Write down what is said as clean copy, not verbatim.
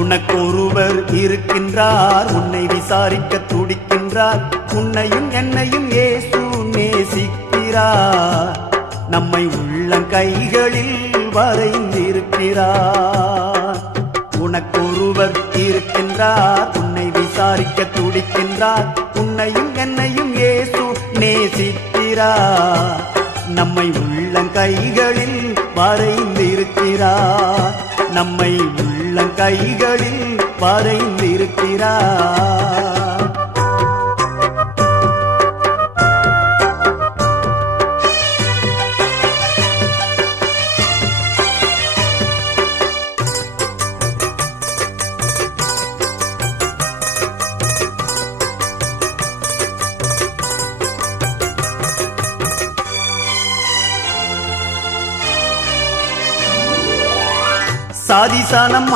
உனக்கொருவர் இருக்கின்றார், உன்னை விசாரிக்க துடிக்கின்றார். உன்னையும் என்னையும் இயேசு நேசிக்கிறார், நம்மை உள்ளங்கைகளில் வரைந்திருக்கிறார். உனக்கொருவர் இருக்கின்றார், உன்னை விசாரிக்க துடிக்கின்றார். உன்னையும் என்னையும் இயேசு நேசிக்கிறார், நம்மை உள்ளங்கைகளில் வரைந்திருக்கிறார். நம்மை உள்ளங்கைகளில் வரைந்திருக்கிறார். சாதிசானம்